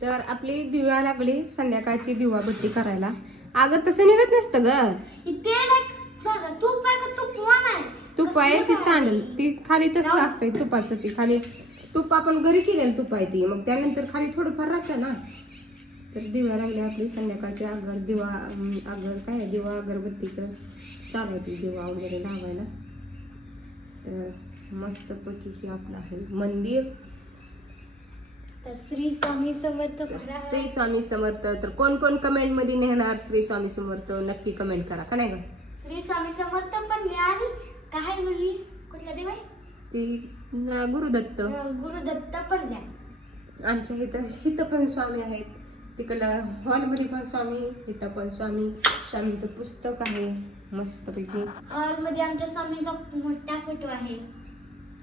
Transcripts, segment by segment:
तर आपली दिवा लागली संध्याकाळची दिवाबत्ती करायला. अगं तसं निघत नसतं ग, तूप आहे ती सांडल ती खाली तसं असतंय तुपाचं. ती खाली तूप आपण घरी केलेलं तूप आहे ती, मग त्यानंतर खाली थोडंफार राहतं ना. तर दिवा लागली आपली संध्याकाळची अगर दिवा दिवा अगरबत्तीचं चालू होती दिवा वगैरे लावायला. तर मस्त पैकी हे आपलं आहे मंदिर. श्री स्वामी समर्थ. श्री स्वामी समर्थ. तर कोण कोण कमेंट मध्ये नेणार श्री स्वामी समर्थ नक्की कमेंट करा का नाही ग. श्री स्वामी समर्थ पण लिहा. काय म्हणली कुठला देव आहे ती गुरुदत्त. गुरुदत्त पण लिहा. आमच्या इथं पण स्वामी आहेत, तिकडं हॉलमध्ये पण स्वामी, इथं पण स्वामी. स्वामींचं पुस्तक आहे मस्तपैकी. हॉलमध्ये आमच्या स्वामींचा मोठा फोटो आहे.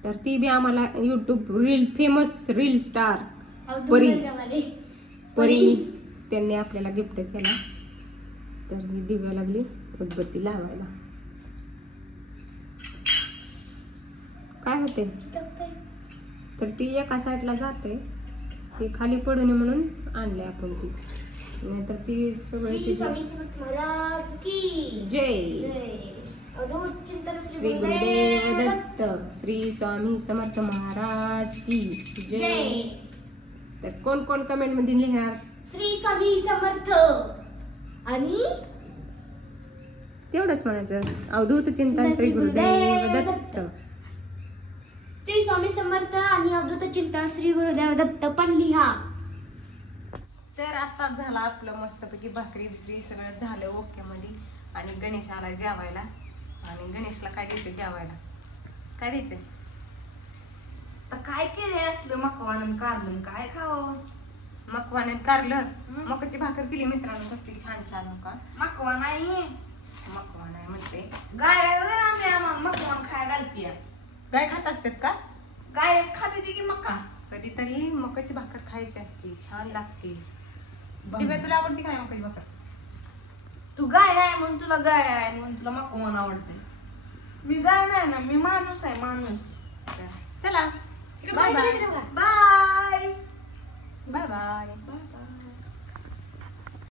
तर ती बी आम्हाला युट्यूब फेमस रील स्टार परी त्यांनी आपल्याला गिफ्ट केला. तर ही दिव्या लागली उदबत्ती लावायला. काय होते तर ती एका साईडला जाते, ती खाली पडू नये म्हणून आणले आपण ती, नाहीतर ती सगळं जय श्री गुरुदेव दत्त. श्री स्वामी समर्थ महाराज की जय. तर कोण कोण कमेंट मध्ये लिहिणार श्री स्वामी समर्थ आणि तेवढंच म्हणायचं अवधूत चिंतन श्री गुरुदेव दत्त. श्री स्वामी समर्थ आणि अवधूत चिंतन श्री गुरुदेव दत्त पण लिहा. तर आता झालं आपलं मस्तपैकी भाकरी बिकरी सगळं झालं ओके मध्ये. आणि गणेश आला जेवायला. आणि गणेशला काय द्यायचं जेवायला, काय द्यायचं तर काय केलंय असलं मकवान कारलं काय खावं. मकवाने कारलं मकाची भाकर केली मित्रांनो कसली छान छान. हो का मकवा नाही मकवा नाही म्हणते गाय मकवान खाय घालतीय. गाय खात असतात का. गाय खाते ती की मका. कधीतरी मकाची भाकर खायची असते छान लागते. दिव्या तुला आवडते काय मकाची भाकर. तू गाय आहे म्हणून तुला गाय आहे म्हणून तुला मकवान आवडते. मी गाय नाही ना, मी माणूस आहे माणूस. चला bye bye bye bye bye.